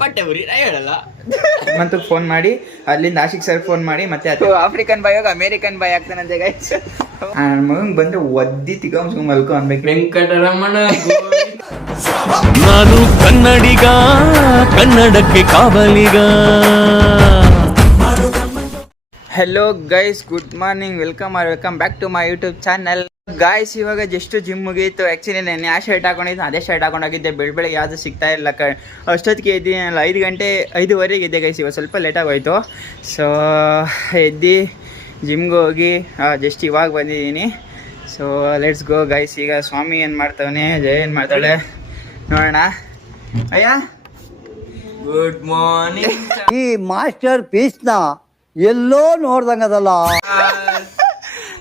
ಬಟ್ಟೆ ಉರಿ ನಾ ಹೇಳಲ್ಲ. ಮಂತು ಫೋನ್ ಮಾಡಿ ಅಲ್ಲಿಂದ ಆಶಿಕ್ ಸರ್ ಫೋನ್ ಮಾಡಿ ಮತ್ತೆ ಆಫ್ರಿಕನ್ ಬಾಯ್ ಹೋಗಿ ಅಮೇರಿಕನ್ ಬಾಯ್ ಆಗ್ತಾನಂತೆ ಗೈಸ್. ಮಗಂಗೆ ಬಂದ್ರೆ ಒದ್ದಿ ತಿಕ್ಕ ಮಲ್ಕೊ ಅನ್ಬೇಕು. ವೆಂಕಟರಮಣ ನಾನು ಕನ್ನಡಿಗ, ಕನ್ನಡಕ್ಕೆ ಕಾವಲಿಗ. Hello guys, good morning, welcome back to my YouTube channel. Guys ಇವಾಗ ಜಸ್ಟ್ ಜಿಮ್ ಮುಗೀತು. ಆ್ಯಕ್ಚುಲಿ ನಾನು ಯಾವ ಶರ್ಟ್ ಹಾಕೊಂಡಿದ್ದು ಅದೇ ಶರ್ಟ್ ಹಾಕೊಂಡೋಗಿದ್ದೆ. ಬೆಳಗ್ಗೆ ಯಾವುದು ಸಿಗ್ತಾ ಇಲ್ಲ. ಅಷ್ಟೊತ್ತಿಗೆ ಎದ್ದಿನಲ್ಲ 5:30 ಇದ್ದೆ ಗೈಸ್. ಇವಾಗ ಸ್ವಲ್ಪ ಲೇಟಾಗಿ ಹೋಯ್ತು. ಸೊ ಎದ್ದು ಜಿಮ್ಗೆ ಹೋಗಿ ಜಸ್ಟ್ ಇವಾಗ ಬಂದಿದ್ದೀನಿ. So let's go guys. ಈಗ ಸ್ವಾಮಿ ಏನು ಮಾಡ್ತಾವನೆ, ಜಯ ಏನು ಮಾಡ್ತಾಳೆ ನೋಡೋಣ. ಅಯ್ಯ ಗುಡ್ ಮಾರ್ನಿಂಗ್. ಈ ಮಾಸ್ಟರ್ ಪೀಸ್ನ ಎಲ್ಲೋ ನೋಡ್ದಂಗದಲ್ಲ.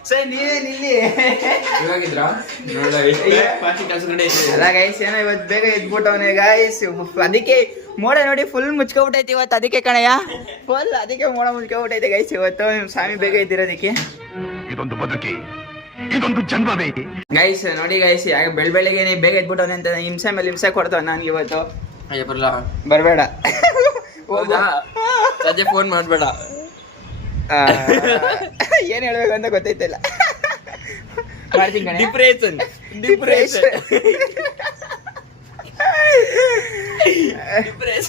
ಸರ್ ನೀವೇನು ಇಲ್ಲಿ ಇವಾಗಿದ್ರಾ ಅಲ್ಲ ಗೈಸ್, ಏನೋ ಇವತ್ತು ಬೇಗ ಎದ್ಬಿಟ್ಟವನೆ ಗೈಸ್. ಅದಕ್ಕೆ ಮೋಡ ನೋಡಿ ಫುಲ್ ಮುಚ್ಕೊಬಿಟ್ಟೈತಿ ಇವತ್ತು. ಅದಕ್ಕೆ ಕಣಯ್ಯ ಫುಲ್ ಅದಕ್ಕೆ ಮೋಡ ಮುಚ್ಕೊಬಿಟ್ಟೈತೆ ಗೈಸ್ ಇವತ್ತು. ಸ್ವಾಮಿ ಬೇಗ ಇದ್ದಿರೋದಕ್ಕೆ ಇದೊಂದು ಬದುಕಿ, ಇದೊಂದು ಜನ್ಮವೇ. ಗೈಸ್ ನೋಡಿ ಗೈಸ್, ಯಾಕೆ ಬೆಳಗ್ಗೆ ಬೇಗ ಎದ್ಬಿಟ್ಟವನೆ ಅಂತ ಹಿಂಸೆ ಮೇಲೆ ಹಿಂಸೆ ಕೊಡ್ತಾವ ನನ್ಗೆ ಇವತ್ತು. ಅಯ್ಯ ಬರಲ್ಲ, ಬರಬೇಡ. ಹೌದಾ? ಸದ್ಯ ಫೋನ್ ಮಾಡಬೇಡ. ಏನ್ ಹೇಳ್ಬೇಕು ಅಂತ ಗೊತ್ತೈತಿಲ್ಲ. ಮಾಡ್ತೀನಿ ಕಣೆ. ಡಿಪ್ರೆಷನ್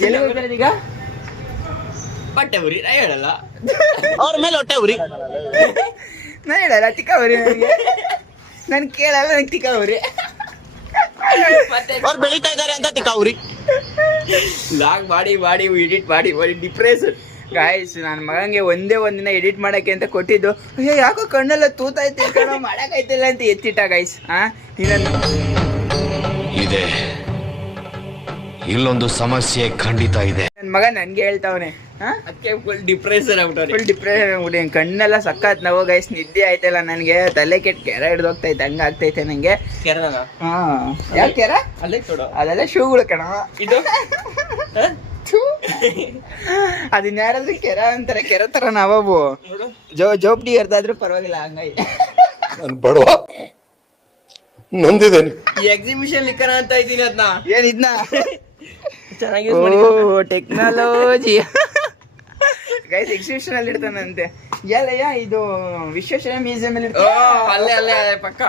ಎಲ್ಲಿ ಹೋಗ್ತಿರೋದು ಈಗ? ಬಟ್ಟೆ ಉರಿ ನಾ ಹೇಳಲ್ಲ. ಅವ್ರ ಮೇಲೆ ಹೊಟ್ಟೆ ಉರಿ. ನಾನು ಹೇಳಲ್ಲ ತಿಕ್ಕ ಅವ್ರಿ. ನನಗೆ ನಾನು ಕೇಳಲ್ಲ, ನಂಗೆ ತಿಕ್ಕ ಅವ್ರಿ. ಅವ್ರು ಬೆಳೀತಾ ಇದಾರೆ ಅಂತ ತಿಕ್ಕ ಉರಿ. ಲಾಗ್ ಮಾಡಿ ಎಡಿಟ್ ಮಾಡಿ ಡಿಪ್ರೆಷನ್ ಗಾಯ್ಸ್. ನನ್ನ ಮಗಂಗೆ ಒಂದೇ ಒಂದಿನ ಎಡಿಟ್ ಮಾಡಕ್ಕೆ ಅಂತ ಕೊಟ್ಟಿದ್ದು. ಅಯ್ಯೋ ಯಾಕೋ ಕಣ್ಣೆಲ್ಲ ತೂತೈತೆ ಕಣೋ, ಮಾಡಕ್ಕಾಯ್ತಿಲ್ಲ ಅಂತ ಎತ್ತಿಟ್ಟ ಗೈಸ್. ಇದೆ, ಇಲ್ಲೊಂದು ಸಮಸ್ಯೆ ಖಂಡಿತ ಇದೆ. ನನ್ನ ಮಗ ನನ್ಗೆ ಹೇಳ್ತಾವನೆ ಅದಕ್ಕೆ ಫುಲ್ ಡಿಪ್ರೆಷನ್ ಆಗ್ಬಿಟ್ಟವ್ರೆ. ಫುಲ್ ಡಿಪ್ರೆಷನ್ ಆಗ್ಬಿಟ್ಟು ಕಣ್ಣೆಲ್ಲ ಸಕ್ಕತ್ ನಾವು ಗೈಸ್. ನಿದ್ದೆ ಆಯ್ತಲ್ಲ ನನಗೆ, ತಲೆ ಕೆಟ್ಟ ಕೆರ ಹಿಡ್ದೋಗ್ತೈತೆ, ಹಂಗ ಆಗ್ತೈತೆ ನಂಗೆ. ಕೆರದಾಗ ಯಾವ ಕೆರ? ಅಲ್ಲೇ ಕೊಡು. ಅದೆಲ್ಲ ಶೂಗಳು ಕಣ. ಇದು ಅದನ್ನ ಯಾರಾದ್ರೂ ಕೆರ ಅಂತಾರೆ, ಕೆರ ತರ ನಾವವು ಜೋಪ್ಡಿ ಎರ್ದಾದ್ರೂ ಪರವಾಗಿಲ್ಲ. ಹಂಗಾಗಿ ನಾನು ಬಡವ ನೊಂದಿದ್ದೇನೆ. ಈ ಎಕ್ಸಿಬಿಷನ್ ಲಿಕ್ಕನ ಅಂತ ಇದ್ದೀನಿ. ಅದನ್ನ ಏನ್ ಇದನ್ನ ಚೆನ್ನಾಗಿ ಟೆಕ್ನಾಲಜಿ ಗೈಸ್ ಎಕ್ಸಿಬಿಷನ್ ಅಲ್ಲಿ ಇಡ್ತಾನಂತೆ. ಎಲ್ಲಯ್ಯ ಇದು ವಿಶ್ವೇಶ್ವರ ಮ್ಯೂಸಿಯಂ ಅಲ್ಲಿ ಅಲ್ಲೇ ಪಕ್ಕ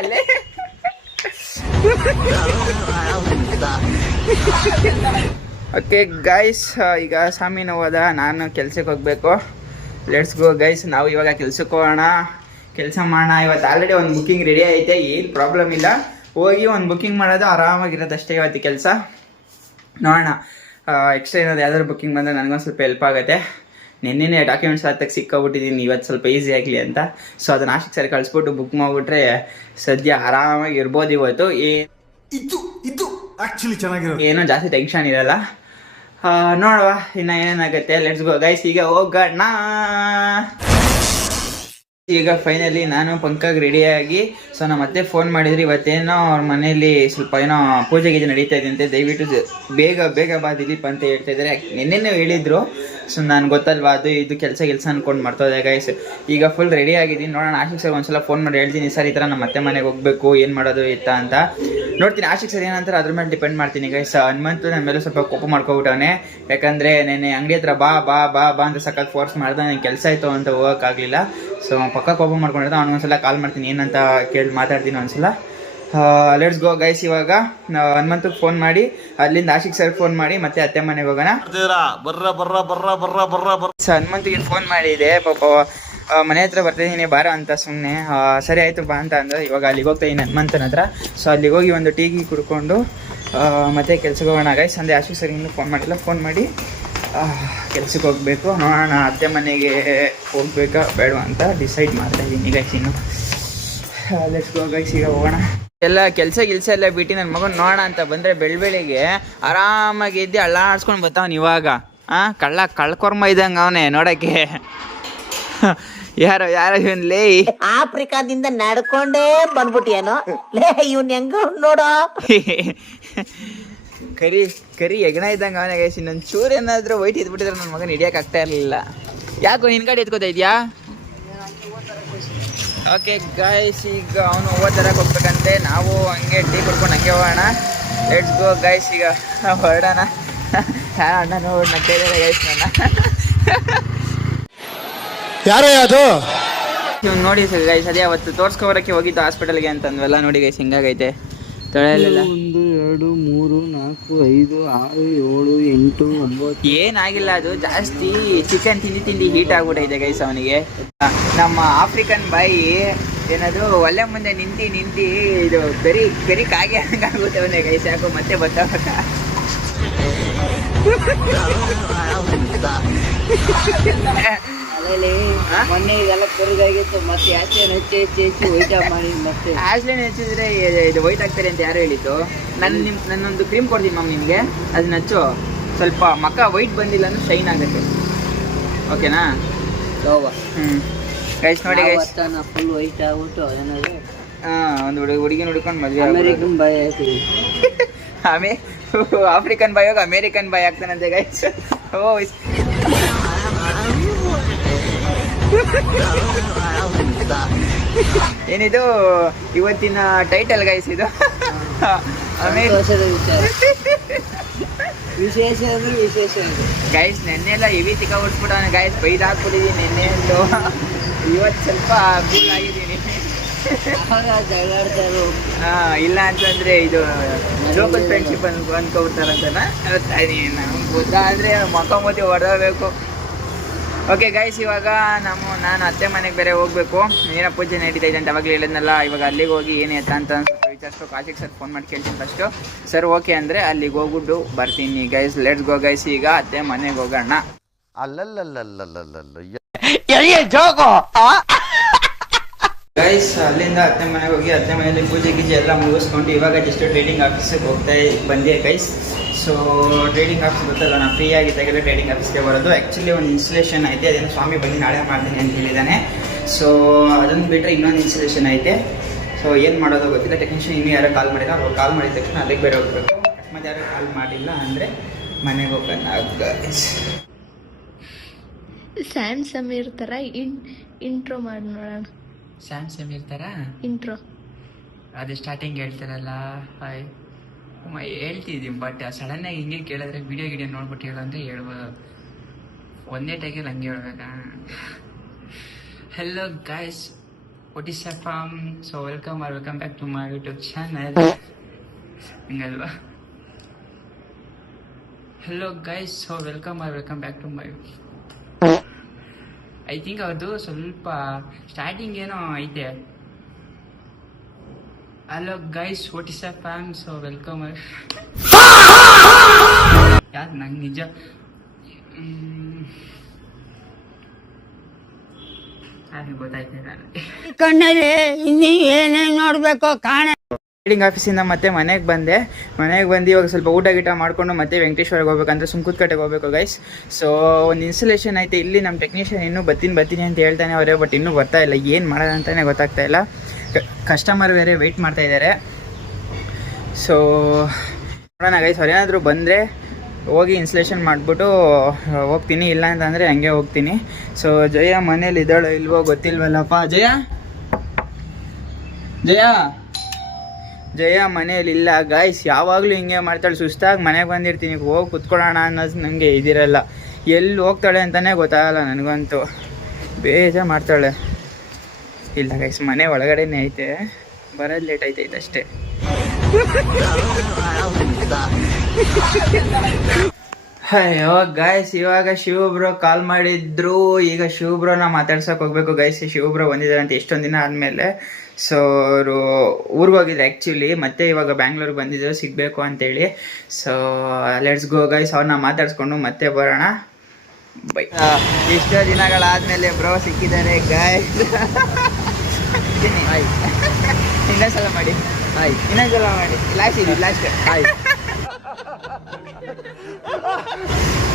ಅಲ್ಲೇ. ಓಕೆ ಗೈಸ್, ಈಗ ಸ್ವಾಮಿ ನೋವಾದ, ನಾನು ಕೆಲ್ಸಕ್ಕೆ ಹೋಗ್ಬೇಕು. Let's go guys. ನಾವು ಇವಾಗ ಕೆಲ್ಸಕ್ಕೆ ಹೋಗೋಣ, ಕೆಲಸ ಮಾಡೋಣ. ಇವತ್ತು ಆಲ್ರೆಡಿ ಒಂದು ಬುಕ್ಕಿಂಗ್ ರೆಡಿ ಐತೆ, ಏನು ಪ್ರಾಬ್ಲಮ್ ಇಲ್ಲ. ಹೋಗಿ ಒಂದು ಬುಕ್ಕಿಂಗ್ ಮಾಡೋದು, ಆರಾಮಾಗಿರೋದಷ್ಟೇ ಇವತ್ತು ಕೆಲಸ. ನೋಡೋಣ ಎಕ್ಸ್ಟ್ರಾ ಏನಾದ್ರು ಯಾವ್ದಾದ್ರು ಬುಕ್ಕಿಂಗ್ ಬಂದರೆ ನನಗೊಂದು ಸ್ವಲ್ಪ ಹೆಲ್ಪ್ ಆಗುತ್ತೆ. ನಿನ್ನೆ ಡಾಕ್ಯುಮೆಂಟ್ಸ್ ಹತ್ತಕ್ಕೆ ಸಿಕ್ಕಾಬಿಟ್ಟಿದ್ದೀನಿ, ಇವತ್ತು ಸ್ವಲ್ಪ ಈಸಿ ಆಗಲಿ ಅಂತ. ಸೊ ಅದನ್ನ ಆಶಿಕ್ ಸರಿ ಕಳಿಸ್ಬಿಟ್ಟು ಬುಕ್ ಮಾಡಿಬಿಟ್ರೆ ಸದ್ಯ ಆರಾಮಾಗಿ ಇರ್ಬೋದು ಇವತ್ತು. ಇದು ಆಕ್ಚುಲಿ ಚೆನ್ನಾಗಿರೋ, ಏನೋ ಜಾಸ್ತಿ ಟೆನ್ಷನ್ ಇರಲ್ಲ. ನೋಡುವ ಇನ್ನು ಏನೇನಾಗುತ್ತೆ. ಲೆಟ್ಸ್ ಗೋ ಗೈಸ್, ಈಗ ಹೋಗೋಣ. ಈಗ ಫೈನಲಿ ನಾನು ಪಂಕಾಗ್ ರೆಡಿಯಾಗಿ, ಸೊ ನಮ್ಮ ಮತ್ತೆ ಫೋನ್ ಮಾಡಿದ್ರಿ. ಇವತ್ತೇನೋ ಅವ್ರ ಮನೇಲಿ ಸ್ವಲ್ಪ ಏನೋ ಪೂಜೆ ಗೀಜೆ ನಡೀತಾ ಇದೆ ಅಂತೆ, ದಯವಿಟ್ಟು ಬೇಗ ಬಾ ದಿಲೀಪ್ ಅಂತ ಹೇಳ್ತಾ ಇದ್ದಾರೆ. ನಿನ್ನೆ ಹೇಳಿದ್ರು. ಸೊ ನಾನು ಗೊತ್ತಲ್ವಾ, ಅದು ಇದು ಕೆಲಸ ಅನ್ಕೊಂಡು ಮಾಡ್ತೋದೆ ಗೈಸ್. ಈಗ ಫುಲ್ ರೆಡಿ ಆಗಿದ್ದೀನಿ. ನೋಡೋಣ, ಆಶಿಕ್ ಸರ್ ಒಂದ್ಸಲ ಫೋನ್ ಮಾಡಿ ಹೇಳ್ತೀನಿ, ಸರ್ ಈ ಥರ ನಮ್ಮ ಮತ್ತೆ ಮನೆಗೆ ಹೋಗಬೇಕು, ಏನು ಮಾಡೋದು ಇತ್ತ ಅಂತ ನೋಡ್ತೀನಿ. ಆಶಿಕ್ ಸರ್ ಏನಂತಾರೆ ಅದ್ರ ಮೇಲೆ ಡಿಪೆಂಡ್ ಮಾಡ್ತೀನಿ ಗೈಸ್. ಹನುಮಂತು ನನ್ನ ಮೇಲೆ ಸ್ವಲ್ಪ ಕೋಪ ಮಾಡ್ಕೊಬಿಟ್ಟವನೆ. ಯಾಕಂದರೆ ನೆನ್ನೆ ಅಂಗಡಿ ಹತ್ರ ಬಾ ಅಂತ ಸಖತ್ ಫೋರ್ಸ್ ಮಾಡ್ದೆ. ನನಗೆ ಕೆಲಸ ಆಯಿತು ಅಂತ ಹೋಗೋಕ್ಕಾಗಲಿಲ್ಲ. ಸೊ ಪಕ್ಕ ಕೋಪ ಮಾಡ್ಕೊಂಡಿದ್ದೆ. ಅವ್ನಿಗೊಂದ್ಸಲ ಕಾಲ್ ಮಾಡ್ತೀನಿ, ಏನಂತ ಕೇಳಿ ಮಾತಾಡ್ತೀನಿ ಒಂದ್ಸಲ. Let's go guys. ಇವಾಗ ಹನುಮಂತಕ್ಕೆ ಫೋನ್ ಮಾಡಿ, ಅಲ್ಲಿಂದ ಆಶಿಕ್ ಸರ್ ಫೋನ್ ಮಾಡಿ ಮತ್ತೆ ಅತ್ತೆ ಮನೆಗೆ ಹೋಗೋಣ. ಸೊ ಹನುಮಂತಿಗೆ ಫೋನ್ ಮಾಡಿದೆ, ಪಾಪ ಮನೆ ಹತ್ರ ಬರ್ತಿದ್ದೀನಿ ಬಾರ ಅಂತ. ಸುಮ್ಮನೆ ಸರಿ ಆಯಿತು ಬಾ ಅಂತ ಅಂದ್ರೆ ಇವಾಗ ಅಲ್ಲಿಗೆ ಹೋಗ್ತಾ ಇದ್ದೀನಿ ಹನುಮಂತನ ಹತ್ರ. ಸೊ ಅಲ್ಲಿಗೆ ಹೋಗಿ ಒಂದು ಟೀ ಕುಡ್ಕೊಂಡು ಮತ್ತೆ ಕೆಲ್ಸಕ್ಕೆ ಹೋಗೋಣ ಗೈಸ್. ಅಂದರೆ ಆಶಿಕ್ ಸರ್ ಇನ್ನೂ ಫೋನ್ ಮಾಡಿಲ್ಲ, ಫೋನ್ ಮಾಡಿ ಕೆಲ್ಸಕ್ಕೆ ಹೋಗಬೇಕು. ನೋಡೋಣ ಅತ್ತೆ ಮನೆಗೆ ಹೋಗ್ಬೇಕಾ ಬೇಡ ಅಂತ ಡಿಸೈಡ್ ಮಾಡ್ತಾ ಇದ್ದೀನಿ ಗೈಸ್. ಇನ್ನು ಲೆಟ್ಸ್ ಗೋ ಗೈಸ್, ಈಗ ಹೋಗೋಣ. ಎಲ್ಲ ಕೆಲಸ ಎಲ್ಲ ಬಿಟ್ಟು ನನ್ನ ಮಗನ ನೋಡೋಣ ಅಂತ ಬಂದರೆ ಬೆಳಗ್ಗೆ ಆರಾಮಾಗಿ ಎದ್ದು ಅಳ್ಳಾಡ್ಸ್ಕೊಂಡು ಬರ್ತಾವನು. ಇವಾಗ ಕಳ್ಕೊರ್ಮ ಇದ್ದಂಗೆ ಅವನೇ ನೋಡೋಕ್ಕೆ. ಯಾರೋ ಇವನ್ ಲೇ ಆಫ್ರಿಕಾದಿಂದ ನಡ್ಕೊಂಡೇ ಬಂದ್ಬಿಟ್ಟಿಯೇನೋ ಲೇ, ಇವ್ನ ಹೆಂಗ ನೋಡೋ. ಕರಿ ಹೆಗಣ ಇದ್ದಂಗೆ ಅವನೇ ಗೈಸ್. ಇನ್ನೊಂದು ಚೂರು ಏನಾದರೂ ವೈಟ್ ಇದ್ಬಿಟ್ಟಿದ್ರೆ ನನ್ನ ಮಗನ ಹಿಡಿಯೋಕೆ ಆಗ್ತಾ ಇರಲಿಲ್ಲ. ಯಾಕೋ ನಿನ್ನ ಗಾಡಿ ಎತ್ಕೋತಾ ಇದೆಯಾ? ಓಕೆ ಗೈಸ್, ಈಗ ಅವನು ತರಕ್ಕೆ ಹೋಗ್ಬೇಕಂತೆ. ನಾವು ಹಂಗೆ ಟೀ ಕುಡ್ಕೊಂಡು ಹಂಗೆ ಹೋಗೋಣ. ಲೆಟ್ಸ್ ಗೋ ಗೈಸ್, ಈಗ ಹೊರಡೋಣ. ಅಣ್ಣ ನೋಡಿ ನಗ್ತಾ ಇದ್ದಾರೆ ಗೈಸ್ ನನ್ನ. ಯಾರೇ ಅದು? ಇವ್ನು ನೋಡಿ ಗೈಸ್, ಅದೇ ಅವತ್ತು ತೋರ್ಸ್ಕೊಬರಕ್ಕೆ ಹೋಗಿದ್ದು ಹಾಸ್ಪಿಟಲ್ಗೆ ಅಂತಂದ್ವಲ್ಲ, ನೋಡಿ ಗೈಸ್ ಹಿಂಗಾಗೈತೆ ತೊಳೆಯಲ್ಲೆಲ್ಲ. 1 2 3 4 5 6 7 8 9. ಏನಾಗಿಲ್ಲ, ಅದು ಜಾಸ್ತಿ ಚಿಕನ್ ತಿಂದು ಹೀಟ್ ಆಗ್ಬಿಟ್ಟೈತೆ ಗೈಸ್ ಅವನಿಗೆ. ನಮ್ಮ ಆಫ್ರಿಕನ್ ಬಾಯಿ ಏನದು ಒಳ್ಳೆ ಮುಂದೆ ನಿಂತಿ ಇದು ಬೆರಿ ಕಾಗೆ ಹಂಗಾಗುತ್ತೆ ಅವನೇ ಗೈಸ್. ಯಾಕೋ ಮತ್ತೆ ಬರ್ತಾವಕ್ಕ. ಮೊನ್ನೆ ಇದೆಲ್ಲ ಕರುಗಾಗಿತ್ತು, ಮತ್ತೆ ಹೆಚ್ಚಿ ವೈಟ್ ಮಾಡಿ ಮತ್ತೆ ಆಸ್ಲೇನ್ ಹೆಚ್ಚಿದ್ರೆ ಇದು ವೈಟ್ ಆಗ್ತಾರೆ ಅಂತ ಯಾರು ಹೇಳಿದ್ದು? ನನ್ನೊಂದು ಕ್ರೀಮ್ ಕೊಡ್ತೀನಿ ಮ್ಯಾಮ್ ನಿಮಗೆ, ಅದನ್ನ ಹಚ್ಚು. ಸ್ವಲ್ಪ ಮಕ್ಕ ವೈಟ್ ಬಂದಿಲ್ಲ ಅಂದ್ರೆ ಶೈನ್ ಆಗುತ್ತೆ, ಓಕೆನಾ? ಗೈಸ್ ನೋಡಿ ಗೈಸ್, ಫುಲ್ ವೈಟ್ ಆಗ್ಬಿಟ್ಟು ಏನಾದ್ರು ಒಂದು ಹುಡುಗಿನ ಹುಡ್ಕೊಂಡು ಮದುವೆ ಅಮೆರಿಕನ್ ಬಾಯ್ ಆಯ್ತು. ಆಫ್ರಿಕನ್ ಬಾಯ್ ಹೋಗಿ ಅಮೇರಿಕನ್ ಬಾಯ್ ಆಗ್ತಾನಂತೆ ಗೈಸ್. ಓ ಏನಿದು ಇವತ್ತಿನ ಟೈಟಲ್ ಗೈಸ್, ಇದು ವಿಶೇಷ ಅಂದ್ರೆ ವಿಶೇಷ ಗೈಸ್. ನೆನ್ನೆಲ್ಲ ಹೆವಿ ತಿಕ್ಕ ಹೊಡ್ಸ್ಬಿಟ್ಟವನು ಗೈಸ್, ಬೈದ್ ಹಾಕ್ಬಿಟ್ಟಿದ್ದೀನಿ ನೆನ್ನೆ ಅಂತೂ. ಇವತ್ತು ಸ್ವಲ್ಪ ಕೂಲ್ ಆಗಿದ್ದೀನಿ. ಜಗಳಾಡ್ತಾರು ಇಲ್ಲ ಅಂತಂದ್ರೆ ಇದು ಲೋಕಲ್ ಫ್ರೆಂಡ್ಶಿಪ್ ಅನ್ಕೊಬಿಡ್ತಾರಂತನ. ನಮ್ಗೆ ಗೊತ್ತಾ ಅಂದ್ರೆ ಮಕ್ಕ ಮೋತಿ ಹೊಡೆದಬೇಕು. ಓಕೆ ಗೈಸ್, ಇವಾಗ ನಾನು ಅತ್ತೆ ಮನೆಗೆ ಬೇರೆ ಹೋಗ್ಬೇಕು. ಏನೋ ಪೂಜೆ ನಡೀತಾ ಇದೆ ಅಂತ ಅವಾಗಲೇ ಹೇಳಿದ್ನಲ್ಲ. ಇವಾಗ ಅಲ್ಲಿಗೆ ಹೋಗಿ ಏನು ಎತ್ತ ಅಂತ ಸ್ವಲ್ಪ ವಿಚಾರಿಸ್ತು. ಕಾಶಿಗೆ ಸರ್ ಫೋನ್ ಮಾಡಿ ಕೇಳ್ತೀನಿ ಫಸ್ಟು. ಸರ್ ಓಕೆ ಅಂದರೆ ಅಲ್ಲಿಗೆ ಹೋಗ್ಬಿಟ್ಟು ಬರ್ತೀನಿ ಗೈಸ್. ಲೆಟ್ಸ್ ಗೋ ಗೈಸ್, ಈಗ ಅತ್ತೆ ಮನೆಗೆ ಹೋಗೋಣ. ಗೈಸ್ ಅಲ್ಲಿಂದ ಅತ್ತೆ ಮನೆಗೆ ಹೋಗಿ ಅತ್ತೆ ಮನೆಯಲ್ಲಿ ಪೂಜೆ ಗೀಜೆ ಎಲ್ಲ ಮುಗಿಸ್ಕೊಂಡು ಇವಾಗ ಜಸ್ಟ್ ಟ್ರೇಡಿಂಗ್ ಆಫೀಸಿಗೆ ಬಂದೆ ಗೈಸ್. ಸೊ ಟ್ರೇಡಿಂಗ್ ಆಫೀಸ್ ಗೊತ್ತಲ್ಲ, ನಾನು ಫ್ರೀ ಆಗಿದ್ದಾಗೆಲ್ಲ ಟ್ರೇಡಿಂಗ್ ಆಫೀಸ್ಗೆ ಬರೋದು. ಆ್ಯಕ್ಚುಲಿ ಒಂದು ಇನ್ಸ್ಟಲೇಷನ್ ಐತೆ, ಅದೇನು ಸ್ವಾಮಿ ಬಂದು ನಾಳೆ ಮಾಡ್ತೀನಿ ಅಂತ ಹೇಳಿದ್ದಾನೆ. ಸೊ ಅದನ್ನು ಬಿಟ್ಟರೆ ಇನ್ನೊಂದು ಇನ್ಸ್ಟಲೇಷನ್ ಐತೆ. ಸೊ ಏನು ಮಾಡೋದು ಗೊತ್ತಿಲ್ಲ. ಟೆಕ್ನಿಷಿಯನ್ ಇನ್ನೂ ಯಾರೋ ಕಾಲ್ ಮಾಡಿಲ್ಲ, ಅವ್ರು ಕಾಲ್ ಮಾಡಿದ ತಕ್ಷಣ ಅಲ್ಲಿಗೆ ಬೇರೆ ಹೋಗ್ಬೇಕು. ಅಕಸ್ಮಾತ್ ಯಾರು ಕಾಲ್ ಮಾಡಿಲ್ಲ ಅಂದರೆ ಮನೆಗೆ ಹೋಗೋಣ ಗೈಸ್. ಸ್ಯಾಮ್ ಸಮೀರ್ ಥರ ಇಂಟ್ರೋ ಮಾಡಿ ನೋಡೋಣ. ಸ್ಯಾಮ್ ಸಮೀರ್ ಥರ ಇಂಟ್ರೋ ಅದು ಸ್ಟಾರ್ಟಿಂಗ್ ಹೇಳ್ತಾರಲ್ಲ, ಹಾಯ್ ಹೇಳ್ತಿದ್ದೀನಿ. ಬಟ್ ಸಡನ್ನಾಗಿ ಹಿಂಗೆ ಕೇಳಿದ್ರೆ ವಿಡಿಯೋ ನೋಡ್ಬಿಟ್ಟು ಹೇಳು ಅಂದರೆ ಹೇಳ್ಬೋದು. ಒಂದೇ ಟೈಕಲ್ಲಿ ಹಂಗೆ ಹೇಳ್ಬೇಕಾ? Hello guys, what is up? So welcome back to my YouTube channel. ಹಿಂಗಲ್ವಾ? Hello guys, so welcome back to my. I think ಅವ್ರದ್ದು ಸ್ವಲ್ಪ ಸ್ಟಾರ್ಟಿಂಗ್ ಏನೋ ಐತೆ. Hello guys, what is up? So welcome. ಯಾರು ನಂಗೆ ನಿಜ ಗೊತ್ತಾಯ್ತು ನನಗೆ. ಕಣ್ಣಲ್ಲಿ ಇನ್ನೀ ಏನೇನು ನೋಡ್ಬೇಕು ಕಾಣ. ಟ್ರೇಡಿಂಗ್ ಆಫೀಸಿಂದ ಮತ್ತೆ ಮನೆಗೆ ಬಂದು ಇವಾಗ ಸ್ವಲ್ಪ ಊಟ ಗೀಟ ಮಾಡಿಕೊಂಡು ಮತ್ತೆ ವೆಂಕಟೇಶ್ವರಗೆ ಹೋಗ್ಬೇಕಂದ್ರೆ ಸುಂಕುತ್ಕಟ್ಟೆಗೆ ಹೋಗ್ಬೇಕು ಗೈಸ್. ಸೊ ಒಂದು ಇನ್ಸ್ಟಲೇಷನ್ ಐತೆ ಇಲ್ಲಿ. ನಮ್ಮ ಟೆಕ್ನಿಷಿಯನ್ ಇನ್ನೂ ಬರ್ತೀನಿ ಅಂತ ಹೇಳ್ತಾನೆ ಅವರೇ, ಬಟ್ ಇನ್ನೂ ಬರ್ತಾ ಇಲ್ಲ. ಏನು ಮಾಡೋದು ಅಂತಲೇ ಗೊತ್ತಾಗ್ತಾ ಇಲ್ಲ. ಕಸ್ಟಮರ್ ಬೇರೆ ವೆಯ್ಟ್ ಮಾಡ್ತಾ ಇದ್ದಾರೆ. ಸೊ ನೋಡೋಣ ಗೈಸ್, ಅವ್ರೇನಾದರೂ ಬಂದರೆ ಹೋಗಿ ಇನ್ಸ್ಟಲೇಷನ್ ಮಾಡಿಬಿಟ್ಟು ಹೋಗ್ತೀನಿ, ಇಲ್ಲ ಅಂತಂದರೆ ಹಂಗೆ ಹೋಗ್ತೀನಿ. ಸೊ ಜಯ ಮನೇಲಿ ಇದ್ದಾಳೋ ಇಲ್ವೋ ಗೊತ್ತಿಲ್ವಲ್ಲಪ್ಪ. ಜಯ ಮನೇಲಿಲ್ಲ ಗಾಯ್ಸ್. ಯಾವಾಗಲೂ ಹಿಂಗೆ ಮಾಡ್ತಾಳೆ, ಸುಸ್ತಾಗಿ ಮನೆಗೆ ಬಂದಿರ್ತೀನಿ, ಹೋಗಿ ಕುತ್ಕೊಳ್ಳೋಣ ಅನ್ನೋದು ನನಗೆ ಇದಿರಲ್ಲ. ಎಲ್ಲಿ ಹೋಗ್ತಾಳೆ ಅಂತಲೇ ಗೊತ್ತಾಗಲ್ಲ ನನಗಂತೂ. ಬೇಜಾರು ಮಾಡ್ತಾಳೆ. ಇಲ್ಲ ಗೈಸ್, ಮನೆ ಒಳಗಡೆನೇ ಐತೆ, ಬರೋದು ಲೇಟ್ ಐತೈತೆ ಅಷ್ಟೇ. ಅಯ್ಯೋ ಗೈಸ್, ಇವಾಗ ಶಿವಬ್ರೋ ಕಾಲ್ ಮಾಡಿದ್ರು. ಈಗ ಶಿವಬ್ರೋನ ಮಾತಾಡ್ಸೋಕೆ ಹೋಗ್ಬೇಕು ಗೈಸ್. ಶಿವಬ್ರೋ ಬಂದಿದ್ದಾರೆ ಅಂತ ಎಷ್ಟೊಂದು ದಿನ ಆದಮೇಲೆ. ಸೊ ಅವರು ಊರಿಗೆ ಹೋಗಿದ್ರು ಆ್ಯಕ್ಚುಲಿ, ಮತ್ತೆ ಇವಾಗ ಬ್ಯಾಂಗ್ಳೂರಿಗೆ ಬಂದಿದ್ರು ಸಿಗಬೇಕು ಅಂತೇಳಿ. ಸೊ ಲೆಟ್ಸ್ ಗೋ ಗೈಸ್, ಅವ್ರನ್ನ ಮಾತಾಡ್ಸ್ಕೊಂಡು ಮತ್ತೆ ಬರೋಣ. ಬೈ. ಎಷ್ಟೋ ದಿನಗಳಾದಮೇಲೆ ಬ್ರೋ ಸಿಕ್ಕಿದ್ದಾರೆ ಗೈಸ್. ಇನ್ನೊಂದ್ಸಲ ಮಾಡಿ, ಇನ್ನೊಂದ್ಸಲ ಮಾಡಿ, last hi.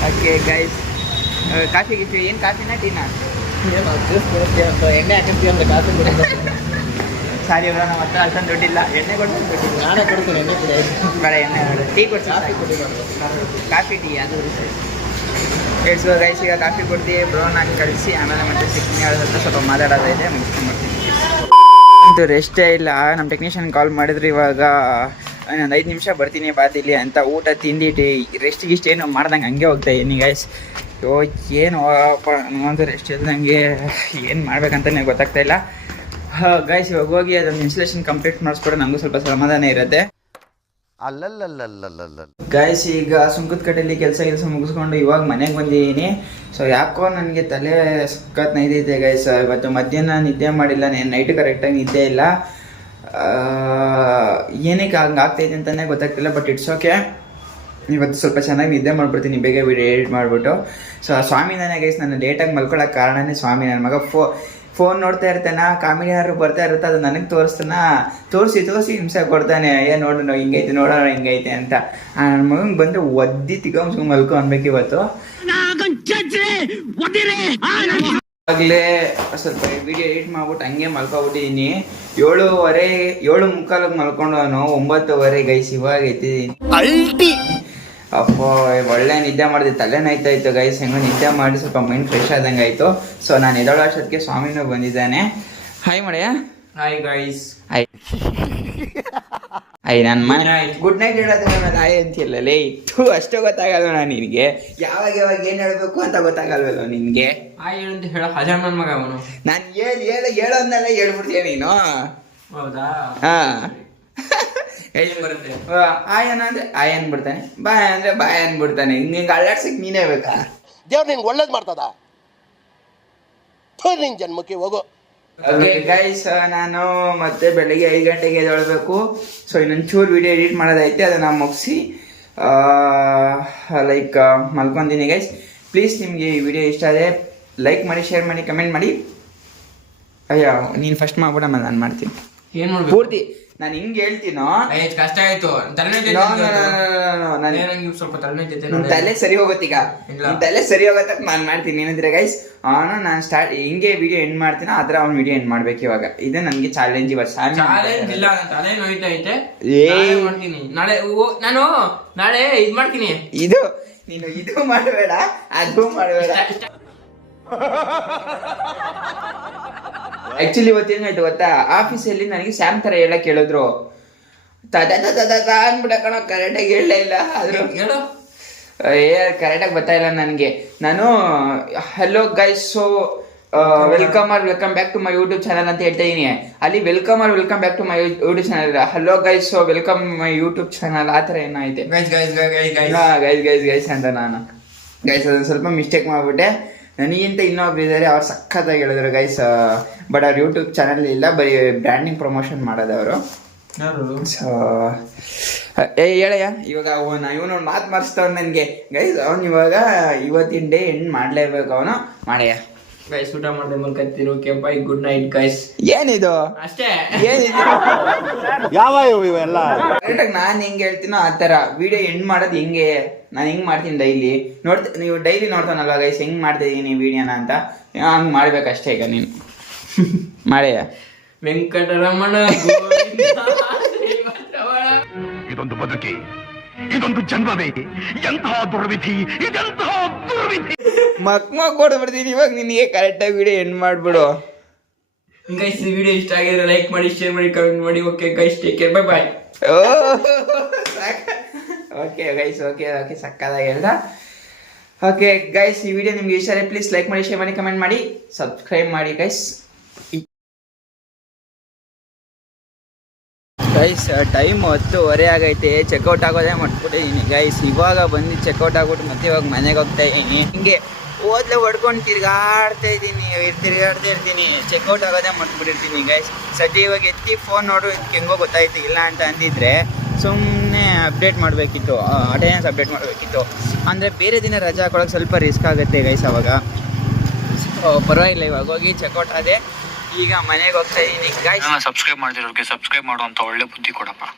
Okay guys, coffee ಏನು ಕಾಫಿನಾ ಟೀನಾ? ಎಣ್ಣೆ ಹಾಕಿರ್ತೀವಿ ಅಂದ್ರೆ ಕಾಫಿ ಸಾರಿ ಬ್ರೋ, ನಮ್ಮ ಹತ್ರ ಅಷ್ಟೊಂದು ದುಡ್ಡಿಲ್ಲ. ಎಣ್ಣೆ ಕೊಡ್ತೀನಿ, ನಾನೇ ಕೊಡ್ತೀನಿ. ಎಣ್ಣೆ ಕುಡಿ, ಬೇಡ ಎಣ್ಣೆ ಬೇಡ, ಟೀ ಕೊಡ್ತೀನಿ. ಕಾಫಿ ಟೀ ಅದು ಲೆಟ್ಸ್ ಗೋ ಗೈಸ್. ಈಗ ಕಾಫಿ ಕೊಡ್ತೀವಿ ಬ್ರೋ, ನಾನು ಕಳಿಸಿ ಆಮೇಲೆ ಮತ್ತೆ ಸಿಗ್ತೀನಿ. ಹೇಳೋದಂತ ಸ್ವಲ್ಪ ಮಾತಾಡೋದೈತೆ, ಮುಗಿಸ್ಕೊಂಡ್ಬರ್ತೀನಿ. ಅಂತೂ ರೆಸ್ಟೇ ಇಲ್ಲ. ನಮ್ಮ ಟೆಕ್ನಿಷಿಯನ್ ಕಾಲ್ ಮಾಡಿದ್ರು ಇವಾಗ ಇನ್ನೊಂದು 5 ನಿಮಿಷ ಬರ್ತೀನಿ ಬಾತಿಲಿ ಅಂತ ಊಟ ತಿಂದಿಟ್ಟು ರೆಸ್ಟ್ ಗಿಸ್ಟ್ ಏನು ಮಾಡ್ದಂಗೆ ಹಂಗೆ ಹೋಗ್ತಾ ಇದ್ದೀನಿ ಗೈಸ್. ಏನು ಒಂದು ರೆಸ್ಟ್ ಇಲ್ದಂಗೆ ಏನು ಮಾಡ್ಬೇಕಂತಲೇ ಗೊತ್ತಾಗ್ತಾ ಇಲ್ಲ ಗೈಸ್. ಇವಾಗ ಹೋಗಿ ಅದೊಂದು ಇನ್ಸ್ಟಾಲೇಷನ್ ಕಂಪ್ಲೀಟ್ ಮಾಡಿಸ್ಬಿಟ್ಟು ನನಗೂ ಸ್ವಲ್ಪ ಸಮಾಧಾನ ಇರುತ್ತೆ ಗೈಸ್. ಈಗ ಸುಂಕದಕಟ್ಟೆಯಲ್ಲಿ ಕೆಲಸ ಮುಗಿಸ್ಕೊಂಡು ಇವಾಗ ಮನೆಗೆ ಬಂದಿದ್ದೀನಿ. ಸೊ ಯಾಕೋ ನನಗೆ ತಲೆ ಸಖತ್ ನೈದೈತೆ ಗೈಸ್. ಇವತ್ತು ಮಧ್ಯಾಹ್ನ ನಿದ್ದೆ ಮಾಡಿಲ್ಲ, ನೈಟ್ ಕರೆಕ್ಟಾಗಿ ನಿದ್ದೆ ಇಲ್ಲ. ಏನಕ್ಕೆ ಹಂಗೆ ಆಗ್ತೈತೆ ಅಂತಲೇ ಗೊತ್ತಾಗ್ತಿಲ್ಲ. ಬಟ್ ಇಟ್ಸ್ ಓಕೆ, ಇವತ್ತು ಸ್ವಲ್ಪ ಚೆನ್ನಾಗಿ ನಿದ್ದೆ ಮಾಡ್ಬಿಡ್ತೀನಿ, ಬೇಗ ವಿಡಿಯೋ ಎಡಿಟ್ ಮಾಡಿಬಿಟ್ಟು. ಸೊ ಸ್ವಾಮಿನೇ ಗೈಸ್, ನಾನು ಲೇಟಾಗಿ ಮಲ್ಕೊಳ್ಳೋಕೆ ಕಾರಣನೇ ಸ್ವಾಮಿ. ನನ್ನ ಮಗ ಫೋನ್ ನೋಡ್ತಾ ಇರ್ತಾನೆ, ಕಾಮಿಡಿ ಯಾರು ಬರ್ತಾ ಇರುತ್ತೆ, ಅದು ನನಗೆ ತೋರಿಸಿ ಹಿಂಸೆ ಕೊಡ್ತಾನೆ. ನೋಡೋಣ ಹಿಂಗೈತೆ, ನೋಡೋಣ ಹಿಂಗೈತೆ ಅಂತ. ನನ್ನ ಮಗಂಗೆ ಬಂದರೆ ಒದ್ದಿ ತಿಗೊಂಡು ಮಲ್ಕೊ ಅನ್ಬೇಕು ಇವತ್ತು. ಆಗಲೇ ಸ್ವಲ್ಪ ವಿಡಿಯೋ ಎಡಿಟ್ ಮಾಡ್ಬಿಟ್ಟು ಹಂಗೆ ಮಲ್ಕೊಬಿಟ್ಟಿದ್ದೀನಿ. 7:45 ಮಲ್ಕೊಂಡು 9:00 ಗೈಸ್ ಇವಾಗ ಎತ್ತಿದ್ದೀನಿ. ಅಪ್ಪ ಒಳ್ಳೆ ನಿದ್ದೆ ಮಾಡಿದೆ, ತಲೆನೋಯ್ತಾ ಇತ್ತು ಗೈಸ್. ಹೆಂಗೋ ನಿದ್ದೆ ಮಾಡಿ ಸ್ವಲ್ಪ ಮೈಂಡ್ ಫ್ರೆಶ್ ಆದಂಗೆ ಆಯಿತು. ಸೊ ನಾನು ಎದೊಳ ಅಷ್ಟೊತ್ತಿಗೆ ಸ್ವಾಮಿನೂ ಬಂದಿದ್ದಾನೆ. ಹಾಯ್ ಮಾಡಯ್ಯ. Hi guys. ನನ್ನ ಮನೆ ಗುಡ್ ನೈಟ್ ಹೇಳೋದು ಆಮೇಲೆ ಹಾಯ್ ಅಂತಿಲ್ಲ ಲೇ. ಅಷ್ಟು ಗೊತ್ತಾಗಲ್ವ ನಿನಗೆ? ಯಾವಾಗ ಏನು ಹೇಳಬೇಕು ಅಂತ ಗೊತ್ತಾಗಲ್ವಲ್ಲ ನಿನಗೆ? ಹಾಯ್ ಹೇಳಂತ ಹೇಳ ಹಜಾರ್ ನನ್ನ ಮಗ ಅವನು. ನಾನು ಹೇಳೋದ್ನೆಲ್ಲ ಹೇಳ್ಬಿಡ್ತೀಯ ನೀನು. ಹೌದಾ? ಹಾಂ, ಬರುತ್ತೆ. ಆಯನ್ ಅಂದ್ರೆ ಆಯ್ ಅನ್ಬಿಡ್ತಾನೆ, ಬಾಯ್ ಅಂದ್ರೆ ಬಾಯ್ ಅನ್ಬಿಡ್ತಾನೆ. ಹಿಂಗೆ ಅಲ್ಲಾಡ್ಸಕ್ ನೀನೇ ಬೇಕಾ? ದೇವ್ರು ನಿಂಗೆ ಒಳ್ಳೇದು ಮಾಡ್ತದ, ನಿನ್ ಜನ್ಮಕ್ಕೆ ಹೋಗೋ. ಓಕೆ ಗೈಸ್, ನಾನು ಮತ್ತೆ ಬೆಳಗ್ಗೆ 5 ಗಂಟೆಗೆ ಎದ್ದೇಳಬೇಕು. ಸೊ ಇನ್ನೊಂದು ಚೂರು ವಿಡಿಯೋ ಎಡಿಟ್ ಮಾಡೋದೈತೆ, ಅದನ್ನು ಮುಗಿಸಿ ಮಲ್ಕೊಂತೀನಿ ಗೈಸ್. ಪ್ಲೀಸ್ ನಿಮಗೆ ಈ ವಿಡಿಯೋ ಇಷ್ಟ ಆದರೆ ಲೈಕ್ ಮಾಡಿ, ಶೇರ್ ಮಾಡಿ, ಕಮೆಂಟ್ ಮಾಡಿ. ಅಯ್ಯೋ ನೀನು ಫಸ್ಟ್ ಮಾಡ್ಬಿಡ, ಆಮೇಲೆ ನಾನು ಮಾಡ್ತೀನಿ. ಏನ್ ಮಾಡ್ಬೇಕು ಪೂರ್ತಿ ನಾನು ಹಿಂಗೆ ಹೇಳ್ತೀನೋ. ಕಷ್ಟ ಆಯ್ತು, ಸ್ವಲ್ಪ ತಲೆ ಸರಿ ಹೋಗುತ್ತೀಗ, ತಲೆ ಸರಿ ಹೋಗತ್ತಕ್ಕೆ ನಾನು ಮಾಡ್ತೀನಿ. ಏನಂದ್ರೆ ಗೈಸ್, ನಾನು ಸ್ಟಾರ್ಟ್ ಹಿಂಗೆ ವಿಡಿಯೋ ಎಂಡ್ ಮಾಡ್ತೀನೋ ಆ ಥರ ಅವ್ನು ವಿಡಿಯೋ ಎಂಡ್ ಮಾಡ್ಬೇಕು. ಇವಾಗ ಇದೆ ನನಗೆ ಚಾಲೆಂಜ್. ಇವತ್ತು ಚಾಲೆಂಜ್ ಇಲ್ಲ, ತಲೆ ನೋಯ್ತೈತೆ. ಮಾಡ್ತೀನಿ ನಾಳೆ, ನಾನು ನಾಳೆ ಇದ್ ಮಾಡ್ತೀನಿ. ಇದು ನೀನು ಇದು ಮಾಡಬೇಡ, ಅದು ಮಾಡಬೇಡ. ಆಕ್ಚುಲಿ ಇವತ್ತೇನಾಯ್ತು ಗೊತ್ತಾ, ಆಫೀಸಲ್ಲಿ ನನಗೆ ಸ್ಯಾಮ್ ಥರ ಹೇಳಕ್ ಹೇಳಿದ್ರು. ಅಂದ್ಬಿಡಕಣ, ಕರೆಕ್ಟಾಗಿ ಹೇಳಲೇ ಇಲ್ಲ. ಆದ್ರೂ ಕರೆಕ್ಟಾಗಿ ಬರ್ತಾ ಇಲ್ಲ ನನಗೆ. ನಾನು hello guys, so welcome back to my YouTube channel ಅಂತ ಹೇಳ್ತಾ ಇದೀನಿ. ಅಲ್ಲಿ welcome back to my YouTube channel, hello guys, so welcome my YouTube channel ಆ ಥರ ಏನೋ ಐತೆ. ಗೈಸ್ ಅಂತ ನಾನು ಗೈಸ್ ಅದೊಂದು ಸ್ವಲ್ಪ ಮಿಸ್ಟೇಕ್ ಮಾಡಿಬಿಟ್ಟೆ. ನನಗಿಂತ ಇನ್ನೊಬ್ರು ಇದ್ದಾರೆ, ಅವ್ರು ಸಖತ್ತಾಗಿ ಹೇಳಿದ್ರು ಗೈಸ್. ಬಟ್ ಅವ್ರು ಯೂಟ್ಯೂಬ್ ಚಾನಲ್ ಇಲ್ಲ, ಬರೀ ಬ್ರ್ಯಾಂಡಿಂಗ್ ಪ್ರಮೋಷನ್ ಮಾಡೋದವರು. ಸೊ ಹೇಳಯ್ಯ, ಇವಾಗ ಇವನು ಮಾತು ಮಾಡಿಸ್ತವ್ನು ನನಗೆ ಗೈಸ್. ಅವ್ನು ಇವಾಗ ಇವತ್ತಿನ ಡೇ ಎಂಡ್ ಮಾಡಲೇಬೇಕು. ಅವನು ಮಾಡಯ್ಯ ಗೈಸ್. ಊಟ ಮಾಡಿದೆ ಮಲ್ಕತ್ತೀರು. Okay bye, good night guys. ಏನಿದು ಅಷ್ಟೇ, ಏನಿದು ಯಾವ ಇವೆಲ್ಲ? ಕರೆಕ್ಟಾಗಿ ನಾನು ಹೆಂಗೆ ಹೇಳ್ತೀನೋ ಆ ಥರ ವಿಡಿಯೋ ಎಂಡ್ ಮಾಡೋದು ಹೆಂಗೆ ನಾನು ಹಿಂಗೆ ಮಾಡ್ತೀನಿ ಡೈಲಿ. ನೀವು ಡೈಲಿ ನೋಡ್ತಾನಲ್ವ ಗೈಸ್ ಹೆಂಗೆ ಮಾಡ್ತಾಯಿದ್ದೀನಿ ವಿಡಿಯೋನ ಅಂತ, ಹಂಗೆ ಮಾಡ್ಬೇಕಷ್ಟೇ. ಈಗ ನೀನು ಮಾಡಯ್ಯ. ವೆಂಕಟರಮಣ ಇದೊಂದು ಬದುಕಿ, ಇದೊಂದು ಜನ್ಮವೇ, ಎಂತಹ ದುರ್ವಿಧಿ, ಇದೆಂತಹ ದುರ್ವಿಧಿ. ಮಕ್ಮ ಕೊಡ್ಬಿಡ್ತೀನಿ ಇವಾಗ ನಿನಗೆ. ಕರೆಕ್ಟಾಗಿ ವಿಡಿಯೋ ಎಂಡ್ ಮಾಡಿಬಿಡು ಗೈಸ್. ವಿಡಿಯೋ ಇಷ್ಟ ಆಗಿದ್ರೆ ಲೈಕ್ ಮಾಡಿ, ಶೇರ್ ಮಾಡಿ, ಕಮೆಂಟ್ ಮಾಡಿ. Okay guys, take care, bye bye. Okay guys, okay ಸಕ್ಕದಾಗಿ ಹೇಳ್ದ. ಓಕೆ ಗೈಸ್, ಈ ವಿಡಿಯೋ ನಿಮ್ಗೆ ಇಷ್ಟ ಆದರೆ ಪ್ಲೀಸ್ ಲೈಕ್ ಮಾಡಿ, ಶೇರ್ ಮಾಡಿ, ಕಮೆಂಟ್ ಮಾಡಿ, ಸಬ್ಸ್ಕ್ರೈಬ್ ಮಾಡಿ ಗೈಸ್. ಗೈಸ್ ಟೈಮ್ 10:30 ಆಗೈತೆ. ಚೆಕ್ಔಟ್ ಆಗೋದೇ ಮಾಡ್ಬಿಟ್ಟಿದ್ದೀನಿ ಗೈಸ್. ಇವಾಗ ಬಂದು ಚೆಕ್ಔಟ್ ಆಗ್ಬಿಟ್ಟು ಮತ್ತೆ ಇವಾಗ ಮನೆಗೆ ಹೋಗ್ತಾ ಇದ್ದೀನಿ. ಹಿಂಗೆ ಓದ್ಲೆ ಹೊಡ್ಕೊಂಡು ತಿರ್ಗಾಡ್ತಾ ಇರ್ತೀನಿ. ಚೆಕ್ಔಟ್ ಆಗೋದೇ ಮಾಡ್ಬಿಟ್ಟಿರ್ತೀನಿ ಗೈಸ್. ಸದ್ಯ ಇವಾಗ ಎತ್ತಿ ಫೋನ್ ನೋಡು, ಇದಕ್ಕೆ ಹೆಂಗೋ ಗೊತ್ತಾಯ್ತು. ಇಲ್ಲ ಅಂತ ಅಂದಿದ್ರೆ ಸುಮ್ಮನೆ ಅಪ್ಡೇಟ್ ಮಾಡಬೇಕಿತ್ತು, ಅಟೆಂಡೆನ್ಸ್ ಅಪ್ಡೇಟ್ ಮಾಡಬೇಕಿತ್ತು. ಅಂದರೆ ಬೇರೆ ದಿನ ರಜಾ ಹಾಕೊಳ್ಳೋಕೆ ಸ್ವಲ್ಪ ರಿಸ್ಕ್ ಆಗುತ್ತೆ ಗೈಸ್. ಅವಾಗ ಪರವಾಗಿಲ್ಲ, ಇವಾಗ ಹೋಗಿ ಚೆಕ್ಔಟ್ ಆದೆ. ಈಗ ಮನೆಗೆ ಹೋಗ್ತಾ ಇದ್ದೀನಿ ಗೈಸ್. ಸಬ್ಸ್ಕ್ರೈಬ್ ಮಾಡಿರೋರಿಗೆ ಸಬ್ಸ್ಕ್ರೈಬ್ ಮಾಡುವಂತ ಒಳ್ಳೆ ಬುದ್ಧಿ ಕೊಡಪ್ಪ.